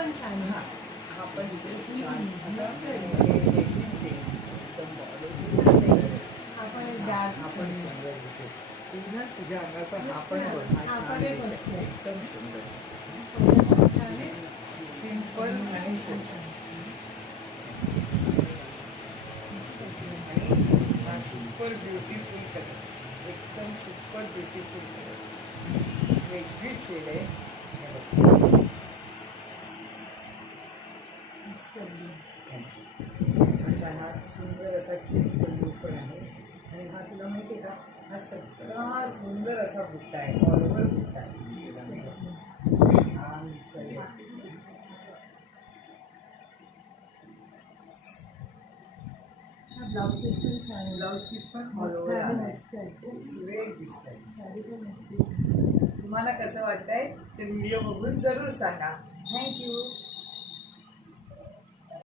पण छान आहे. हा पण इकडे छान हा पण डार्क आपण सुंदर दिसेल. तुझ्या तुझ्या अंगावर पण हा पण बघ, हा हा छान पण एक दिसेल. मस्त आहे. एकदम सुंदर पण छान आहे. सिंपल आणि सुंदर. आणि हा सुपर ब्युटिफुल कलर, एकदम सुपर ब्युटिफुल कलर, वेगळी शेड आहे. हे बघ. असा हा सुंदर असा चिरपल्लू पण आहे. आणि हा तुला माहिती आहे का, हा सगळा सुंदर असा बुट्टा आहे, ऑल ओव्हर बुट्टा आहे. छान दिसतंय. ब्लाउज पीस पण छान आहे. ब्लाउज पीस पण ऑल ओव्हर आहे. खूप सुरेख दिसतंय. साडी पण नक्की छान. तुम्हाला कसं वाटतंय ते व्हिडिओ बघून जरूर सांगा. थँक्यू.